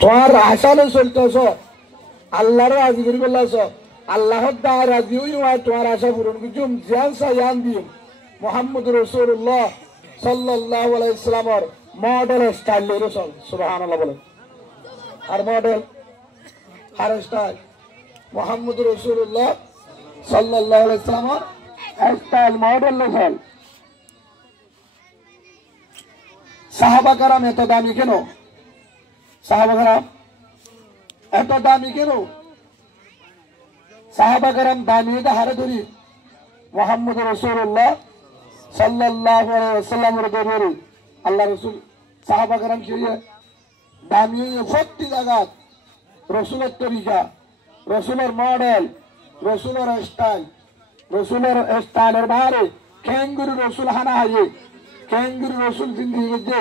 তোমার আশালে চলতেছ, আল্লাহর রাজি করি বললাছ, আল্লাহর দা রাজি হই তোমার আশা পূরণ করছুম, জিয়ান সায়ান দিম মোহাম্মদ রাসূলুল্লাহ সাল্লাল্লাহু আলাইহি ওয়াসাল্লামের মডেল স্টাইল লইরে চল। সুবহানাল্লাহ বলেন। আর মডেল আর স্টাইল মোহাম্মদ রাসূলুল্লাহ সাল্লাল্লাহু আলাইহি ওয়াসাল্লামের স্টাইল মডেল চল। সাহাবা কারাম এত দামি কেন? সাহাবা কারাম এত দামি কেন? সাহাবা কারাম দামি হারে ধরি মোহাম্মদ রাসূলুল্লাহ সাল্লাল্লাহু আলাইহি ওয়াসাল্লামের দরবারে আল্লাহ রাসূল সাহাবা কারাম কে দামি প্রতি জায়গা রসুলের তরিকা, রসুলের মডেল, রসুলের স্টাইলের বাহারে খেঙ্গুরি রসুল হানা হাইয়ে, খেঙ্গুরি রসুল জিন্দিগি করছে,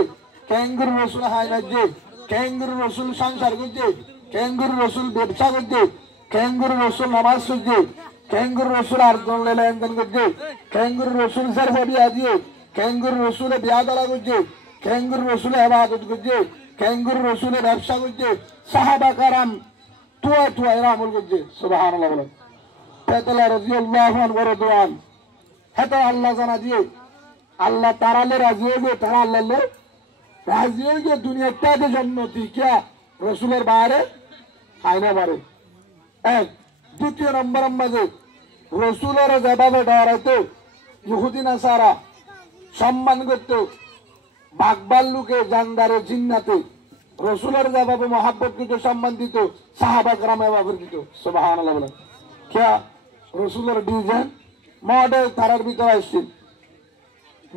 খেঙ্গুরি রসুল হাই রাজ্যে, খেঙ্গুরি রসুল সংসার করছে, খেঙ্গুরি রসুল ব্যবসা করছে, খেঙ্গুরি রসুল নামাজ করছে, খেঙ্গুরি রসুল আর্জন লেনদেন করছে, খেঙ্গুরি রসুল সার বিয়া দিয়ে, খেঙ্গুরি রসুলে বিয়া দলা করছে, খেঙ্গুরি রসুলে ইবাদত করছে, খেঙ্গুরি রসুলে ব্যবসা করছে। সাহাবা কারাম তুয়া তুয়া এরা আমল করছে। সুবহানাল্লাহ বলেন। ফেতলা রাদিয়াল্লাহু আনহু রাদওয়ান হেতা আল্লাহ জানা দিয়ে আল্লাহ তারালে রাজি হয়ে তারা আল্লাহ রাজি হয়ে দুনিয়াটাকে জন্মতি কিয়া রসুলের বাইরে আয়না বারে। এক দ্বিতীয় নম্বর মাঝে রসুলের যেভাবে ডরাইতো ইহুদি নাসারা সম্মান করতো, বাগবাল্লুকে জানদারে জিন্নাতে রসুলের যেভাবে মহাব্বত দিত, সম্মান দিত, সাহাবা গ্রামে ব্যবহার দিত। সুবহানাল্লাহ বলেন। কিয়া রসুলের ডিজাইন মডেল তারার ভিতরে আসছে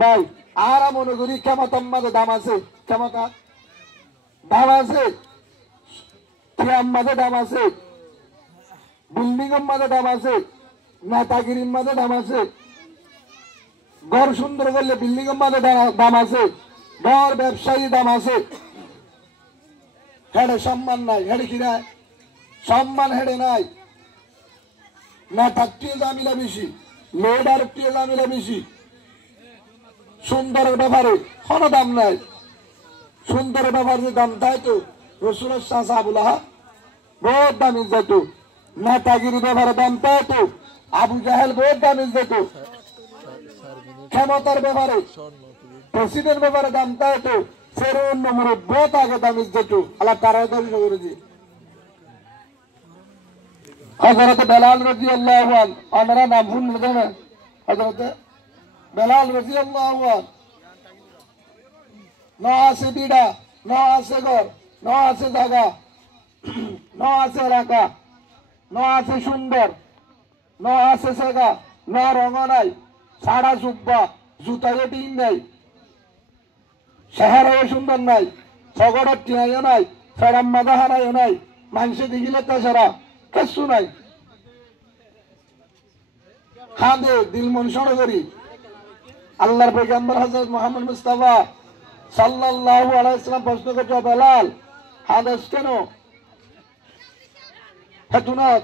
ভাই। আর মনে করি কেমতার মাঝে দাম আছে, কেমতা দাম আছে, ক্রিয়ার মাঝে দাম আছে, বিল্ডিং এর মাঝে দাম আছে, নেতাগিরির মাঝে দাম আছে, ঘর সুন্দর করলে বিল্ডিং এর মাঝে দাম আছে, ঘর ব্যবসায়ী দাম আছে। হেডে সম্মান নাই, হেডে কি নাই সম্মান, হেডে নাই। নেতার টিয়ে জামিলা বেশি, লেডার টিয়ে জামিলা বেশি। সুন্দরের ব্যাপারে কোনো দাম নাই। সুন্দরের ব্যাপারে দাম তাই তো রসুলের চাচা আবু লাহাব বহুত দাম যেত। নেতাগিরি ব্যাপারে দাম তাই তো আবু জাহেল বহুত দাম যেত। ক্ষমতার ব্যাপারে প্রেসিডেন্ট ব্যাপারে দাম তাই তো ফেরুন নমরুদ বহুত আগে দাম যেত। আল্লাহ তাড়াতাড়ি করেছি। হযরত বেলাল রাদিয়াল্লাহু আনহু আমরা নাম ভুল দেবেন। হযরত বেলাল রাদিয়াল্লাহু আনহু ন আছে বিড়া, ন আছে ঘর, ন আছে জায়গা, ন আছে এলাকা, ন আছে সুন্দর, ন আছে সেগা, ন রঙ নাই, সাড়া সুব্বা জুতারে টিন নাই, শহরেও সুন্দর নাই, শগরের টিনাইও নাই, ফেরাম মাদাহানাইও নাই, মানুষে দেখিলে তাছাড়া কিচ্ছু নাই। হাদে দিল মন সড় করি আল্লাহর পয়গম্বর হযরত মুহাম্মদ মুস্তাফা সাল্লাল্লাহু আলাইহি ওয়াসাল্লাম প্রশ্ন করছে, বেলাল হাদেস কেন? হাতুনাত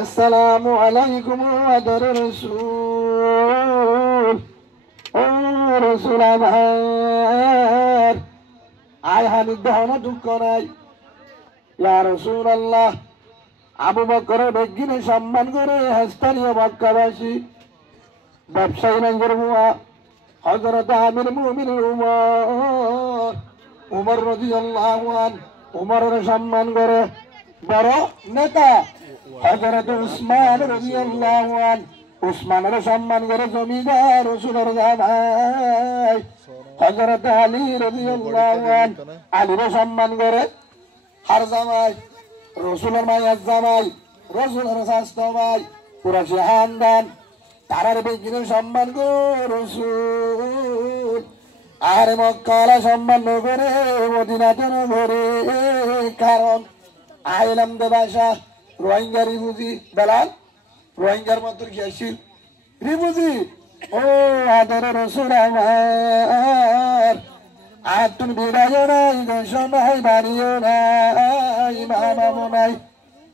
আসসালামু আলাইকুম আদর রাসূল ও রাসূল আমার আয় হানি দহন দুঃখ নাই। ইয়া রাসূলুল্লাহ আবু বকরের বেগিনে সম্মান করে স্থানীয় মক্কাবাসী ব্যবসায়ী নাঙ্গর মুয়া হযরত আমির মুমিনিন উমর রাদিয়াল্লাহু আনহু উমরের সম্মান করে। বড় নেতা হযরত উসমান রাদিয়াল্লাহু আনহু উসমানের সম্মান করে। জমিদার রাসূলের জামাই হযরত আলী রাদিয়াল্লাহু আনহু আলীর সম্মান করে। আর জামাই রসুলের মায়ের জামাই, রসুলের স্বাস্থ্য ভাই, পুরা খানদান তারার বেগিনে সম্মান গো রসুল। আর মক্কালা সম্মান করে মদিনাতে নগরে। কারণ আইলাম দে ভাষা রোহিঙ্গা রিফুজি। বেলাল রোহিঙ্গার মতো কি আসছিল রিফুজি। ও আদর রসুল আমার আর তুমি বিরাজও নাই, দেশ নাই, বাড়িও নাই, মামামো নাই।